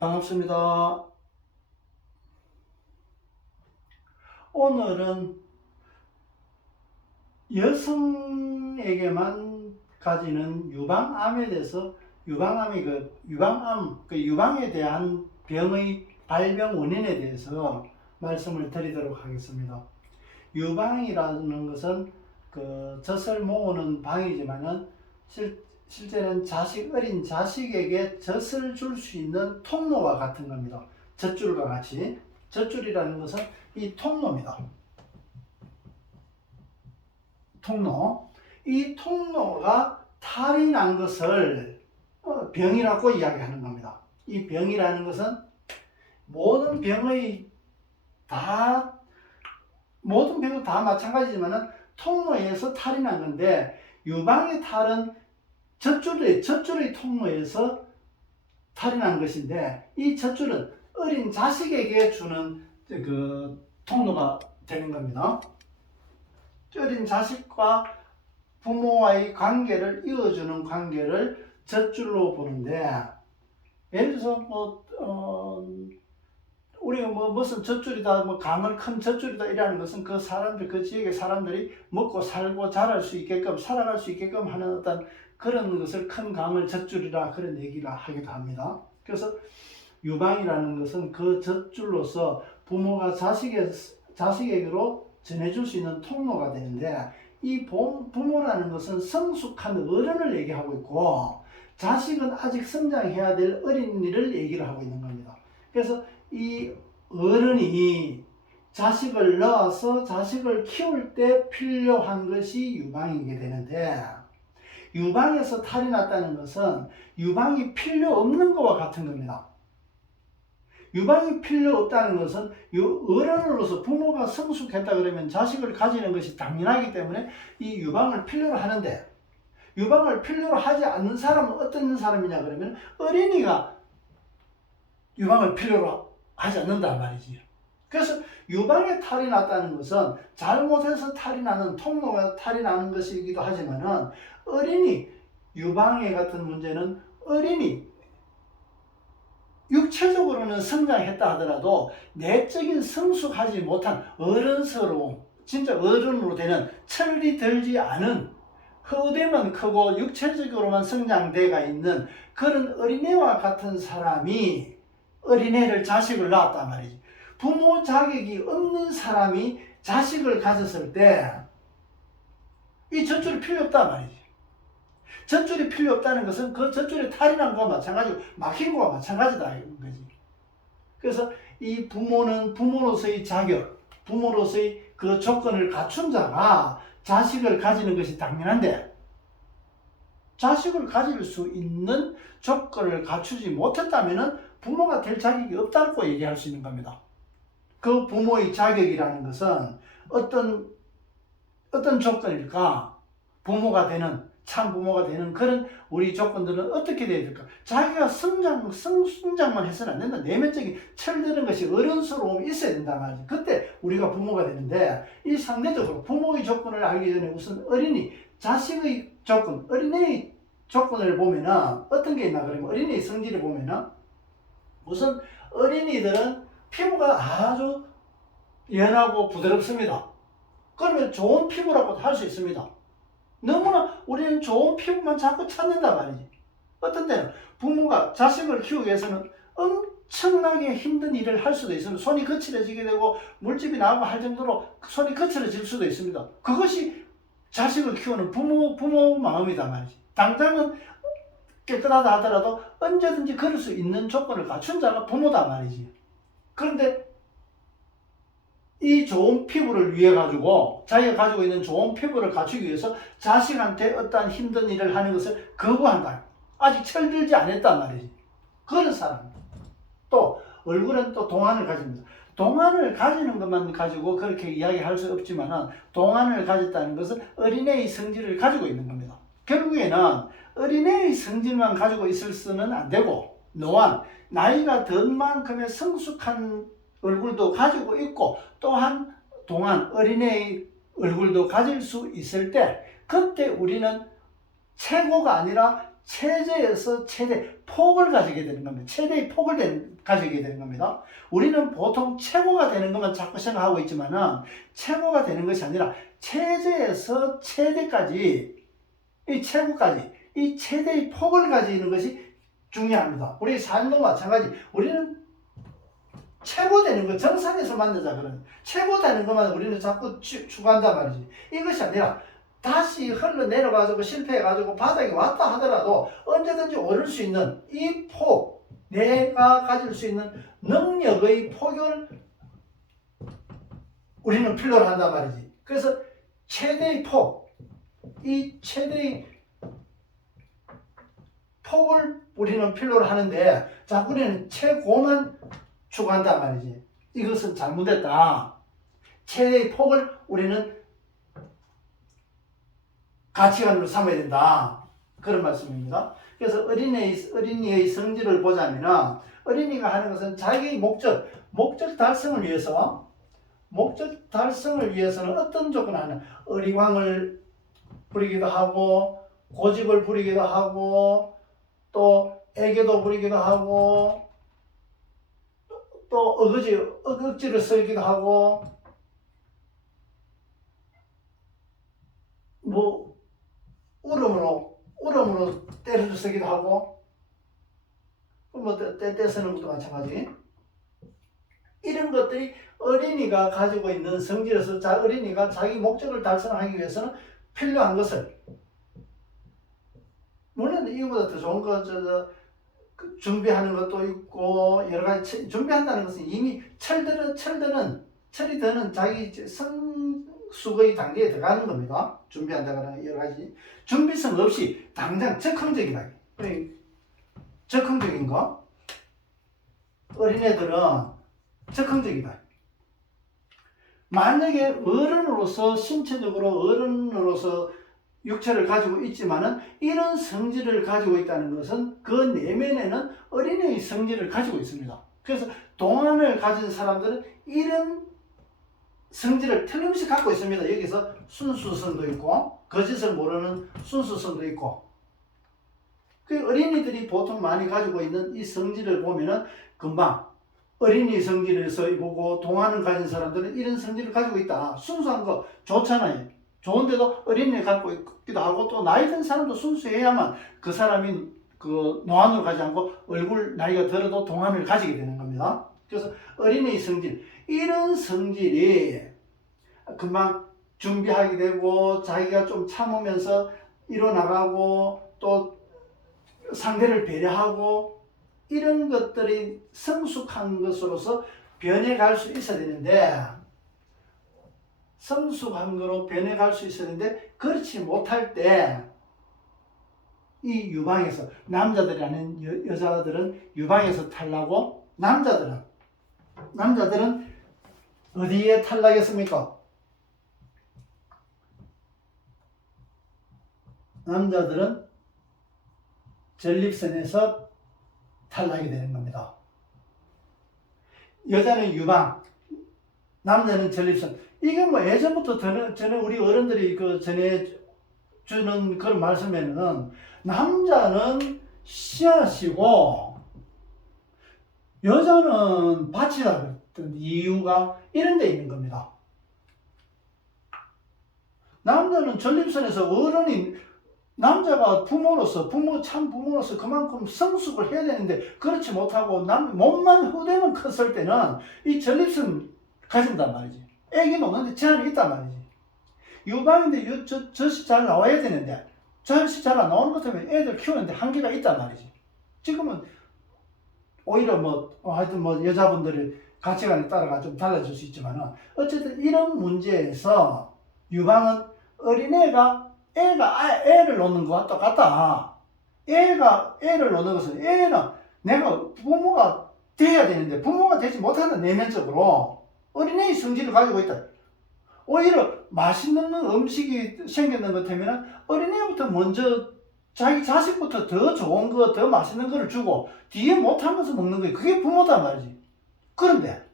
반갑습니다. 오늘은 여성에게만 가지는 유방암에 대해서 유방에 대한 병의 발병 원인에 대해서 말씀을 드리도록 하겠습니다. 유방이라는 것은 젖을 모으는 방이지만은 실제는 어린 자식에게 젖을 줄 수 있는 통로와 같은 겁니다. 젖줄과 같이. 젖줄이라는 것은 이 통로입니다. 통로. 이 통로가 탈이 난 것을 병이라고 이야기하는 겁니다. 이 병이라는 것은 모든 병은 다 마찬가지지만은 통로에서 탈이 난 건데, 유방의 탈은 젖줄의 통로에서 탈이 난 것인데, 이 젖줄은 어린 자식에게 주는 통로가 되는 겁니다. 어린 자식과 부모와의 관계를 이어주는 관계를 젖줄로 보는데, 예를 들어서 우리가 무슨 젖줄이다, 강은 큰 젖줄이다 이라는 것은 그 지역의 사람들이 먹고 살고 자랄 수 있게끔, 살아갈 수 있게끔 하는 어떤 그런 것을 큰 강을 젖줄이라 그런 얘기를 하기도 합니다. 그래서 유방이라는 것은 그 젖줄로서 부모가 자식에게로 전해줄 수 있는 통로가 되는데, 이 부모라는 것은 성숙한 어른을 얘기하고 있고, 자식은 아직 성장해야 될 어린이를 얘기를 하고 있는 겁니다. 그래서 이 어른이 자식을 낳아서 자식을 키울 때 필요한 것이 유방이게 되는데, 유방에서 탈이 났다는 것은 유방이 필요 없는 것과 같은 겁니다. 유방이 필요 없다는 것은 어른으로서 부모가 성숙했다 그러면 자식을 가지는 것이 당연하기 때문에 이 유방을 필요로 하는데, 유방을 필요로 하지 않는 사람은 어떤 사람이냐 그러면 어린이가 유방을 필요로 하지 않는단 말이지. 그래서 유방에 탈이 났다는 것은 잘못해서 탈이 나는 통로가 탈이 나는 것이기도 하지만은, 유방에 같은 문제는 어린이 육체적으로는 성장했다 하더라도 내적인 성숙하지 못한 어른스러움, 진짜 어른으로 되는 철이 들지 않은 흑대만 크고 육체적으로만 성장대가 있는 그런 어린애와 같은 사람이 자식을 낳았단 말이지. 부모 자격이 없는 사람이 자식을 가졌을 때 이 젖줄이 필요 없단 말이지. 젖줄이 필요 없다는 것은 그 젖줄에 탈이 난 거와 마찬가지고 막힌 거와 마찬가지다 이런 거지. 그래서 이 부모는 부모로서의 자격, 부모로서의 그 조건을 갖춘 자가 자식을 가지는 것이 당연한데, 자식을 가질 수 있는 조건을 갖추지 못했다면 부모가 될 자격이 없다고 얘기할 수 있는 겁니다. 그 부모의 자격이라는 것은 어떤 조건일까? 참 부모가 되는 그런 우리 조건들은 어떻게 되어야 될까? 자기가 성장만 해서는 안 된다. 내면적인 철드는 것이 어른스러움이 있어야 된단 말이지. 그때 우리가 부모가 되는데, 이 상대적으로 부모의 조건을 알기 전에 우선 자식의 조건, 어린애의 조건을 보면은 어떤 게 있나 그러면, 어린이의 성질을 보면은 우선 어린이들은 피부가 아주 연하고 부드럽습니다. 그러면 좋은 피부라고도 할 수 있습니다. 너무나 우리는 좋은 피부만 자꾸 찾는단 말이지. 어떤 때는 부모가 자식을 키우기 위해서는 엄청나게 힘든 일을 할 수도 있습니다. 손이 거칠어지게 되고 물집이 나고 할 정도로 손이 거칠어질 수도 있습니다. 그것이 자식을 키우는 부모 마음이단 말이지. 당장은 깨끗하다 하더라도 언제든지 그럴 수 있는 조건을 갖춘 자가 부모단 말이지. 그런데 이 좋은 피부를 위해 가지고, 자기가 가지고 있는 좋은 피부를 갖추기 위해서 자식한테 어떠한 힘든 일을 하는 것을 거부한다. 아직 철들지 않았단 말이지. 그런 사람. 또 얼굴은 또 동안을 가집니다. 동안을 가지는 것만 가지고 그렇게 이야기할 수 없지만은, 동안을 가졌다는 것은 어린애의 성질을 가지고 있는 겁니다. 결국에는 어린애의 성질만 가지고 있을 수는 안 되고, 나이가 든 만큼의 성숙한 얼굴도 가지고 있고, 또한 어린애의 얼굴도 가질 수 있을 때, 그때 우리는 최고가 아니라 체제에서 최대 폭을 가지게 되는 겁니다. 최대의 폭을 가지게 되는 겁니다. 우리는 보통 최고가 되는 것만 자꾸 생각하고 있지만은 최고가 되는 것이 아니라 체제에서 최대까지 이 최고까지 이 최대의 폭을 가지는 것이 중요합니다. 우리 삶도 마찬가지. 우리는 최고 되는 거 정상에서 만나자 그러는 최고 되는 것만 우리는 자꾸 추구한단 말이지. 이것이 아니라 다시 흘러내려가지고 실패해가지고 바닥에 왔다 하더라도 언제든지 오를 수 있는 이 폭, 내가 가질 수 있는 능력의 폭을 우리는 필요로 한단 말이지. 그래서 최대의 폭, 이 최대의 폭을 우리는 필요로 하는데 자꾸 우리는 최고만 추구한단 말이지. 이것은 잘못됐다. 최대의 폭을 우리는 가치관으로 삼아야 된다. 그런 말씀입니다. 그래서 어린이의 성질을 보자면 어린이가 하는 것은 자기의 목적 달성을 위해서는 어떤 조건을 하는 어리광을 부리기도 하고 고집을 부리기도 하고 또 애교도 부리기도 하고 또 억지를 쓰기도 하고 뭐 울음으로 때려 쓰기도 하고 뭐 때 쓰는 것도 마찬가지. 이런 것들이 어린이가 가지고 있는 성질에서 어린이가 자기 목적을 달성하기 위해서는 필요한 것을 물론 이거보다 더 좋은 거 준비하는 것도 있고 여러 가지 준비한다는 것은 이미 철이 드는 자기 성숙의 단계에 들어가는 겁니다. 준비한다거나 여러 가지 준비성 없이 당장 적극적이다. 적극적인 거 어린애들은 적극적이다. 만약에 어른으로서 신체적으로 어른으로서 육체를 가지고 있지만은 이런 성질을 가지고 있다는 것은 그 내면에는 어린이의 성질을 가지고 있습니다. 그래서 동안을 가진 사람들은 이런 성질을 틀림없이 갖고 있습니다. 여기서 순수성도 있고 거짓을 모르는 순수성도 있고 그 어린이들이 보통 많이 가지고 있는 이 성질을 보면은 금방 어린이 성질에서 보고 동안을 가진 사람들은 이런 성질을 가지고 있다. 순수한 거 좋잖아요. 좋은데도 어린애 갖고 있기도 하고 또 나이 든 사람도 순수해야만 그 사람이 그 노안으로 가지 않고 얼굴 나이가 들어도 동안을 가지게 되는 겁니다. 그래서 어린이의 성질, 이런 성질이 금방 준비하게 되고 자기가 좀 참으면서 이뤄나가고 또 상대를 배려하고 이런 것들이 성숙한 것으로서 변해갈 수 있어야 되는데 성숙한 거로 변해갈 수 있었는데 그렇지 못할 때 이 유방에서 남자들이 아닌 여자들은 유방에서 탈나고 남자들은 어디에 탈락했습니까? 남자들은 전립선에서 탈락이 되는 겁니다. 여자는 유방, 남자는 전립선. 이게 뭐 예전부터 저는 우리 어른들이 전해주는 그런 말씀에는 남자는 씨앗이고 여자는 밭이다 그랬던 이유가 이런 데 있는 겁니다. 남자는 전립선에서 남자가 참 부모로서 그만큼 성숙을 해야 되는데 그렇지 못하고 몸만 후대만 컸을 때는 이 전립선 가진단 말이지. 애기 놓는데 제한이 있단 말이지. 유방인데 젖이 잘 나와야 되는데 젖이 잘 안 나오는 것 때문에 애들 키우는데 한계가 있단 말이지. 지금은 오히려 하여튼 여자분들의 가치관에 따라가 좀 달라질 수 있지만 어쨌든 이런 문제에서 유방은 어린애가 애를 놓는 것과 똑같다. 애가 애를 놓는 것은 애는 내가 부모가 돼야 되는데 부모가 되지 못한다. 내면적으로 어린애의 성질을 가지고 있다. 오히려 맛있는 음식이 생겼는 것 때문에 어린애부터 먼저 자기 자식부터 더 좋은 거, 더 맛있는 거를 주고 뒤에 못하면서 먹는 거예요. 그게 부모단 말이지. 그런데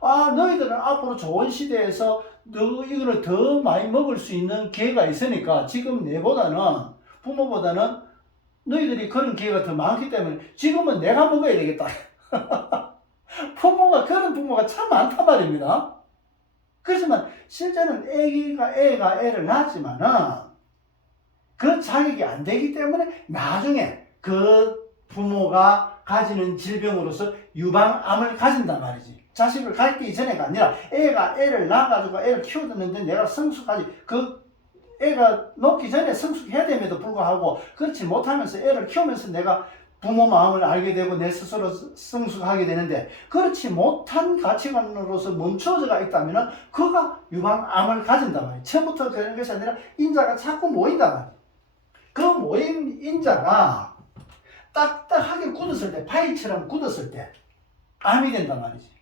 너희들은 앞으로 좋은 시대에서 너 이거를 더 많이 먹을 수 있는 기회가 있으니까 지금 부모보다는 너희들이 그런 기회가 더 많기 때문에 지금은 내가 먹어야 되겠다. 그런 부모가 참 많단 말입니다. 그렇지만 실제는 애가 애를 낳았지만은 그 자격이 안 되기 때문에 나중에 그 부모가 가지는 질병으로서 유방암을 가진단 말이지. 자식을 갖기 이전에가 아니라 애가 애를 낳아가지고 애를 키워줬는데 내가 성숙하지, 그 애가 놓기 전에 성숙해야 됨에도 불구하고 그렇지 못하면서 애를 키우면서 내가 부모 마음을 알게 되고 내 스스로 성숙하게 되는데, 그렇지 못한 가치관으로서 멈춰져가 있다면 그가 유방암을 가진단 말이에요. 처음부터 되는 것이 아니라 인자가 자꾸 모인단 말이에요. 그 모인 인자가 딱딱하게 굳었을 때, 파이처럼 굳었을 때 암이 된단 말이지.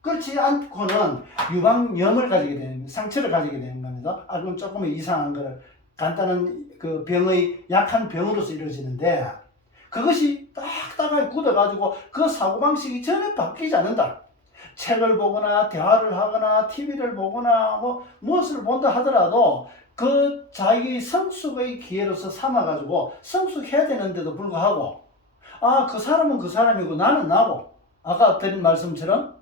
그렇지 않고는 유방염을 가지게 되는, 상처를 가지게 되는 겁니다. 그럼 조금 이상한 거를 간단한 그 병의 약한 병으로서 이루어지는데, 그것이 딱딱하게 굳어가지고 그 사고방식이 전혀 바뀌지 않는다. 책을 보거나 대화를 하거나 TV를 보거나 무엇을 본다 하더라도 그 자기 성숙의 기회로서 삼아가지고 성숙해야 되는데도 불구하고, 그 사람은 그 사람이고 나는 나고, 아까 드린 말씀처럼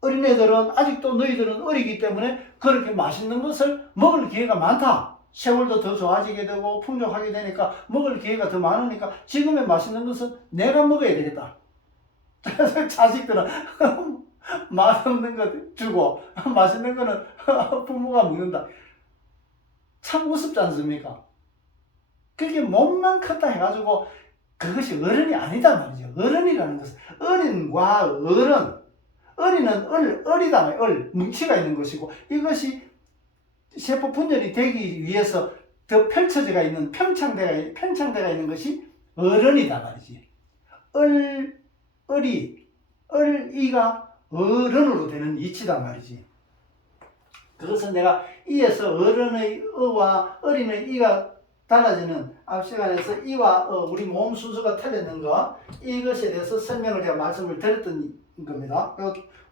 어린애들은 아직도 너희들은 어리기 때문에 그렇게 맛있는 것을 먹을 기회가 많다. 세월도 더 좋아지게 되고 풍족하게 되니까 먹을 기회가 더 많으니까 지금의 맛있는 것은 내가 먹어야 되겠다. 자식들은 맛없는 거 주고 맛있는 거는 부모가 먹는다. 참 우습지 않습니까? 그렇게 몸만 컸다 해가지고 그것이 어른이 아니다 말이죠. 어른이라는 것은 어린과 어린은 을이다. 뭉치가 있는 것이고, 이것이 세포 분열이 되기 위해서 더 펼쳐져가 있는 편창대가 있는 것이 어른이다 말이지. 을이가 어른으로 되는 이치다 말이지. 그것은 내가 이에서 어른의 어와 어린의 이가 달라지는, 앞 시간에서 이와 우리 몸 순서가 틀렸는 거, 이것에 대해서 설명을 제가 말씀을 드렸던 겁니다.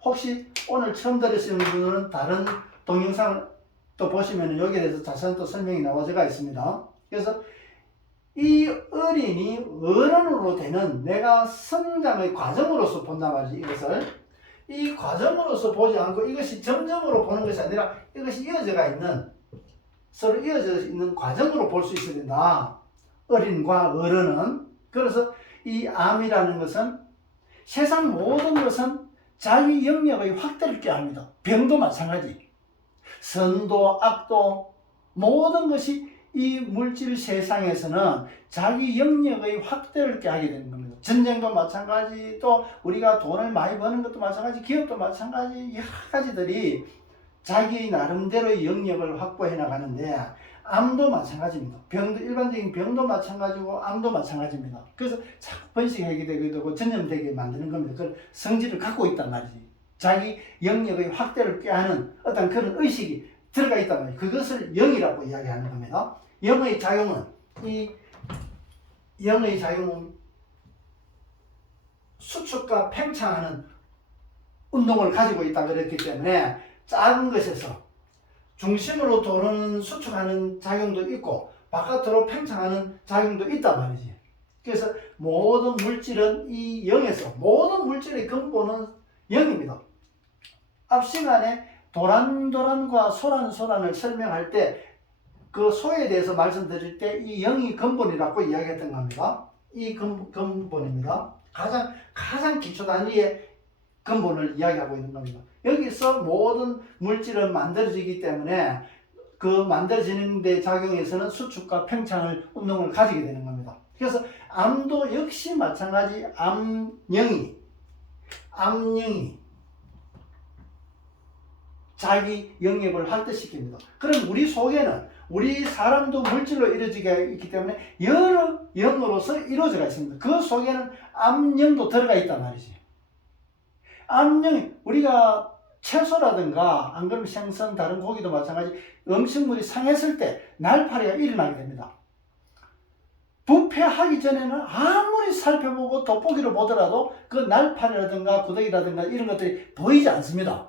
혹시 오늘 처음 들으시는 분들은 다른 동영상을 또 보시면 여기에 대해서 자세한 또 설명이 나와져 있습니다. 그래서 이 어린이 어른으로 되는 내가 성장의 과정으로서 본단 말이지. 이것을 이 과정으로서 보지 않고 이것이 점점으로 보는 것이 아니라 이것이 서로 이어져 있는 과정으로 볼 수 있어야 된다. 어린과 어른은. 그래서 이 암이라는 것은 세상 모든 것은 자기 영역의 확대를 꾀합니다. 병도 마찬가지. 선도, 악도, 모든 것이 이 물질 세상에서는 자기 영역의 확대를 꾀하게 되는 겁니다. 전쟁도 마찬가지, 또 우리가 돈을 많이 버는 것도 마찬가지, 기업도 마찬가지, 여러 가지들이 자기 나름대로의 영역을 확보해 나가는데, 암도 마찬가지입니다. 일반적인 병도 마찬가지고 암도 마찬가지입니다. 그래서 자꾸 번식하게 되고 전염되게 만드는 겁니다. 그런 성질을 갖고 있단 말이지. 자기 영역의 확대를 꾀하는 어떤 그런 의식이 들어가 있단 말이에요. 그것을 영이라고 이야기하는 겁니다. 영의 작용은 수축과 팽창하는 운동을 가지고 있다 그랬기 때문에 작은 것에서 중심으로 도는 수축하는 작용도 있고 바깥으로 팽창하는 작용도 있단 말이지. 그래서 모든 물질은 이 영에서, 모든 물질의 근본은 영입니다. 앞 시간에 도란도란과 소란소란을 설명할 때 그 소에 대해서 말씀드릴 때 이 영이 근본이라고 이야기했던 겁니다. 이 근본입니다. 가장 기초 단위의 근본을 이야기하고 있는 겁니다. 여기서 모든 물질은 만들어지기 때문에 그 만들어지는 데 작용에서는 수축과 팽창을 운동을 가지게 되는 겁니다. 그래서 암도 역시 마찬가지. 암영이 자기 영역을 확대시킵니다. 그럼 우리 속에는, 우리 사람도 물질로 이루어지게 있기 때문에 여러 영으로서 이루어져 있습니다. 그 속에는 암영도 들어가 있단 말이지. 암영이, 우리가 채소라든가 안 그러면 생선, 다른 고기도 마찬가지, 음식물이 상했을 때 날파리가 일어나게 됩니다. 부패하기 전에는 아무리 살펴보고 돋보기로 보더라도 그 날파리라든가 구더기라든가 이런 것들이 보이지 않습니다.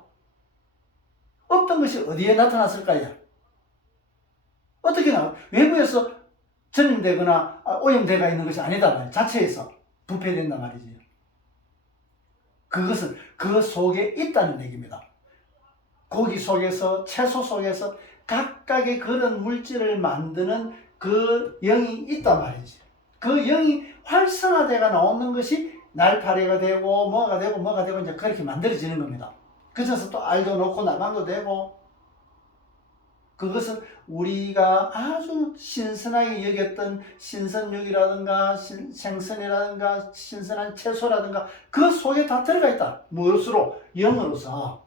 없던 것이 어디에 나타났을까요? 어떻게 나와? 외부에서 전염되거나 오염되가 있는 것이 아니다 말이에요. 자체에서 부패된단 말이지. 그것은 그 속에 있다는 얘기입니다. 고기 속에서, 채소 속에서 각각의 그런 물질을 만드는 그 영이 있단 말이지. 그 영이 활성화되가 나오는 것이 날파리가 되고 뭐가 되고 이제 그렇게 만들어지는 겁니다. 그래서 또 알도 놓고 나방도 되고, 그것은 우리가 아주 신선하게 여겼던 신선육이라든가 생선이라든가 신선한 채소라든가 그 속에 다 들어가 있다. 무엇으로? 영으로서.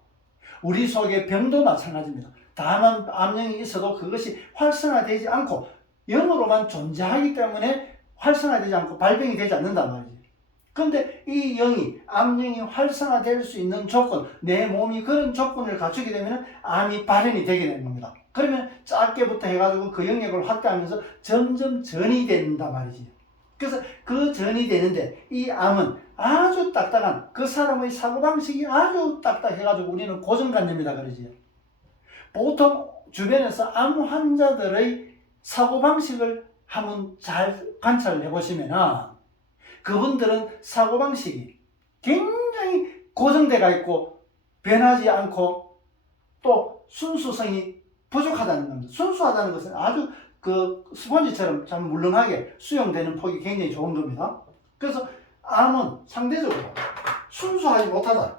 우리 속에 병도 마찬가지입니다. 다만 암령이 있어도 그것이 활성화되지 않고 영으로만 존재하기 때문에 활성화되지 않고 발병이 되지 않는단 말이지. 그런데 이 영이, 암령이 활성화될 수 있는 조건, 내 몸이 그런 조건을 갖추게 되면 암이 발현이 되게 되는 겁니다. 그러면 작게부터 해가지고 그 영역을 확대하면서 점점 전이 된단 말이지. 그래서 그 전이 되는데 이 암은 아주 딱딱한, 그 사람의 사고방식이 아주 딱딱해가지고 우리는 고정관념이다 그러지. 보통 주변에서 암 환자들의 사고방식을 한번 잘 관찰해 보시면은 그분들은 사고방식이 굉장히 고정되어 있고 변하지 않고 또 순수성이 부족하다는 겁니다. 순수하다는 것은 아주 그 스펀지처럼 참 물렁하게 수용되는 폭이 굉장히 좋은 겁니다. 그래서 암은 상대적으로 순수하지 못하다.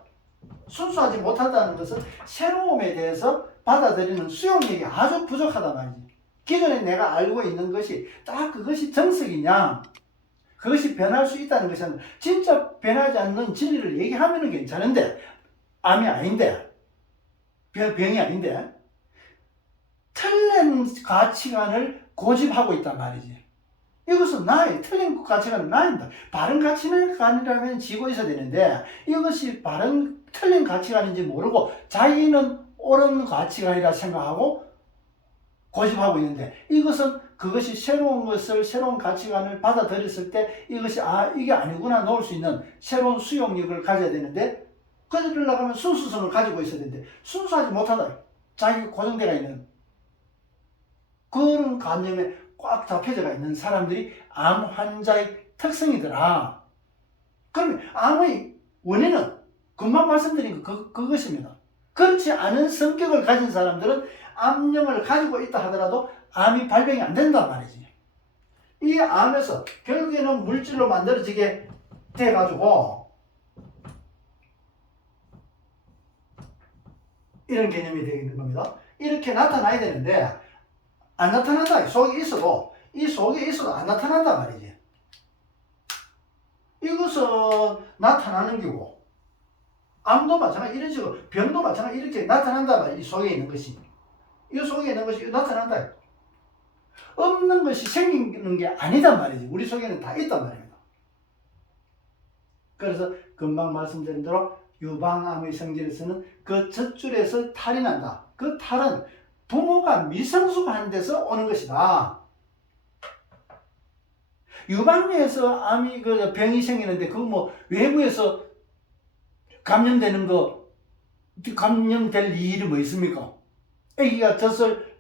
순수하지 못하다는 것은 새로움에 대해서 받아들이는 수용력이 아주 부족하단 말이지. 기존에 내가 알고 있는 것이 딱 그것이 정석이냐, 그것이 변할 수 있다는 것이 아니라 진짜 변하지 않는 진리를 얘기하면 괜찮은데, 암이 아닌데, 병이 아닌데 틀린 가치관을 고집하고 있단 말이지. 이것은 나의 틀린 가치관은 나입니다. 바른 가치관이라면 지고 있어야 되는데 이것이 틀린 가치관인지 모르고 자기는 옳은 가치관이라 생각하고 고집하고 있는데, 이것은 그것이 새로운 것을, 새로운 가치관을 받아들였을 때 이것이 이게 아니구나 놓을 수 있는 새로운 수용력을 가져야 되는데, 그러려고 하면 순수성을 가지고 있어야 되는데 순수하지 못하다. 자기 고정되어 있는 그런 관념에 꽉 잡혀져 있는 사람들이 암 환자의 특성이더라. 그러면 암의 원인은 금방 말씀드린 그것입니다. 그렇지 않은 성격을 가진 사람들은 암령을 가지고 있다 하더라도 암이 발병이 안 된단 말이지. 이 암에서 결국에는 물질로 만들어지게 돼가지고 이런 개념이 되는 겁니다. 이렇게 나타나야 되는데 안 나타난다. 속에 있어도, 이 속에 있어도 안 나타난단 말이지. 이것은 나타나는 거고, 암도 마찬가지, 이런 식으로 병도 마찬가지 이렇게 나타난단 말이지. 이 속에 있는 것이, 이 속에 있는 것이 나타난다. 없는 것이 생기는 게 아니단 말이지. 우리 속에는 다 있단 말입니다. 그래서 금방 말씀드린 대로 유방암의 성질에서는 그 젖줄에서 탈이 난다. 그 탈은 부모가 미성숙한 데서 오는 것이다. 유방내에서 암이 병이 생기는데 그거 뭐 외부에서 감염되는 거, 감염될 일이 뭐 있습니까? 애기가 젖을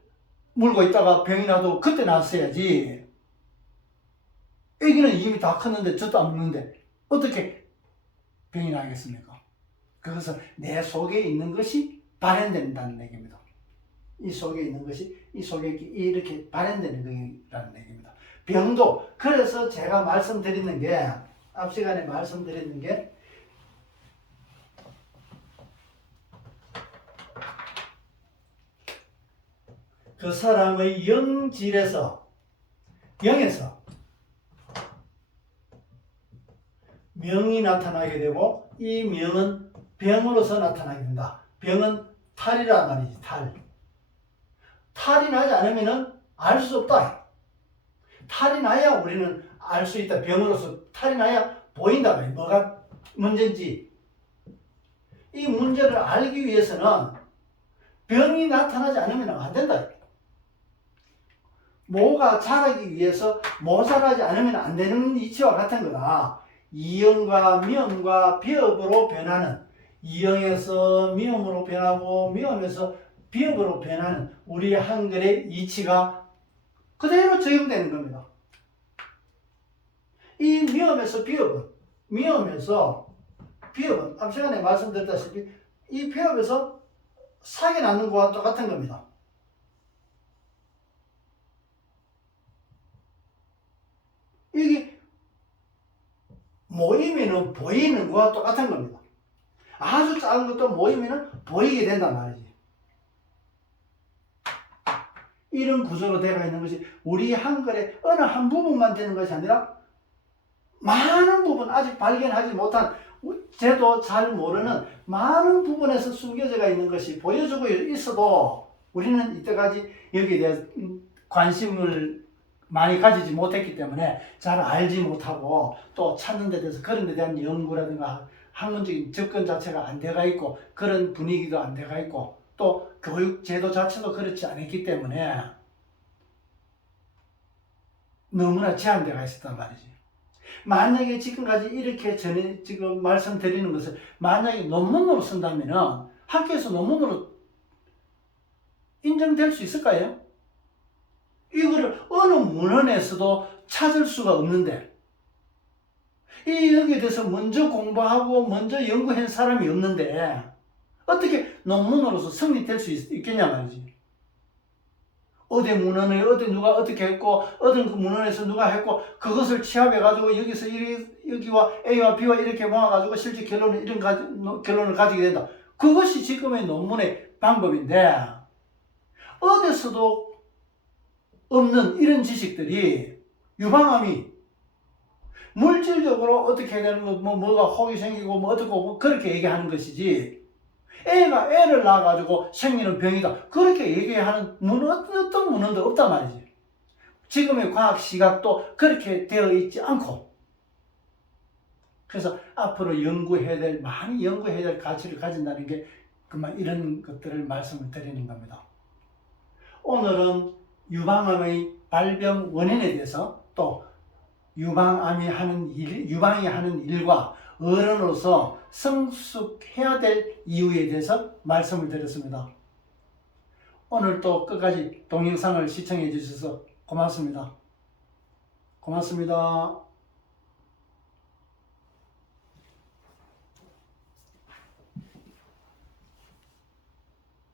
물고 있다가 병이 나도 그때 났어야지. 애기는 이미 다 컸는데 젖도 안 먹는데 어떻게 병이 나겠습니까? 그것은 내 속에 있는 것이 발현된다는 얘기입니다. 이 속에 있는 것이 이 속에 이렇게 발현되는 거라는 얘기입니다. 병도, 그래서 제가 말씀드리는 게, 앞 시간에 말씀드리는 게 그 사람의 영질에서, 영에서 명이 나타나게 되고 이 명은 병으로서 나타나게 된다. 병은 탈이란 말이지. 탈이 나지 않으면 알 수 없다. 탈이 나야 우리는 알 수 있다. 병으로서 탈이 나야 보인다. 뭐가 문제인지. 이 문제를 알기 위해서는 병이 나타나지 않으면 안 된다. 모가 자라기 위해서 모 자라지 않으면 안 되는 이치와 같은 거다. 이형과 미형과 비업으로 변하는, 이형에서 미형으로 변하고 미형에서 비업으로 변하는 우리 한글의 이치가 그대로 적용되는 겁니다. 이 미음에서 비읍은 앞 시간에 말씀드렸다시피 이 비읍에서 사기 낳는 거와 똑같은 겁니다. 이게 모이면은 보이는 거와 똑같은 겁니다. 아주 작은 것도 모이면은 보이게 된단 말이지. 이런 구조로 되어 있는 것이 우리 한글의 어느 한 부분만 되는 것이 아니라 많은 부분, 아직 발견하지 못한, 저도 잘 모르는 많은 부분에서 숨겨져 있는 것이 보여주고 있어도 우리는 이때까지 여기에 대해서 관심을 많이 가지지 못했기 때문에 잘 알지 못하고 또 찾는 데 대해서 그런 데 대한 연구라든가 학문적인 접근 자체가 안 돼가 있고 그런 분위기도 안 돼가 있고 또 교육 제도 자체도 그렇지 않았기 때문에 너무나 제한되어 있었단 말이지. 만약에 지금까지 이렇게 지금 말씀드리는 것을 만약에 논문으로 쓴다면 학교에서 논문으로 인정될 수 있을까요? 이거를 어느 문헌에서도 찾을 수가 없는데 여기에 대해서 먼저 공부하고 먼저 연구한 사람이 없는데 어떻게 논문으로서 성립될 수 있겠냐 말이지. 어디 문헌에 어디 누가 어떻게 했고 어떤 그 문헌에서 누가 했고 그것을 취합해가지고 여기서 여기와 A와 B와 이렇게 모아가지고 실제 결론을 이런 결론을 가지게 된다. 그것이 지금의 논문의 방법인데 어디서도 없는 이런 지식들이 유방암이 물질적으로 어떻게 되는 거, 뭐가 혹이 생기고 뭐 어떻고 그렇게 얘기하는 것이지 애가 애를 낳아가지고 생기는 병이다 그렇게 얘기하는 어떤 문헌도 없단 말이지. 지금의 과학 시각도 그렇게 되어 있지 않고 그래서 앞으로 많이 연구해야 될 가치를 가진다는 게 그만 이런 것들을 말씀을 드리는 겁니다. 오늘은 유방암의 발병 원인에 대해서 또 유방이 하는 일과 어른으로서 성숙해야 될 이유에 대해서 말씀을 드렸습니다. 오늘 또 끝까지 동영상을 시청해 주셔서 고맙습니다. 고맙습니다.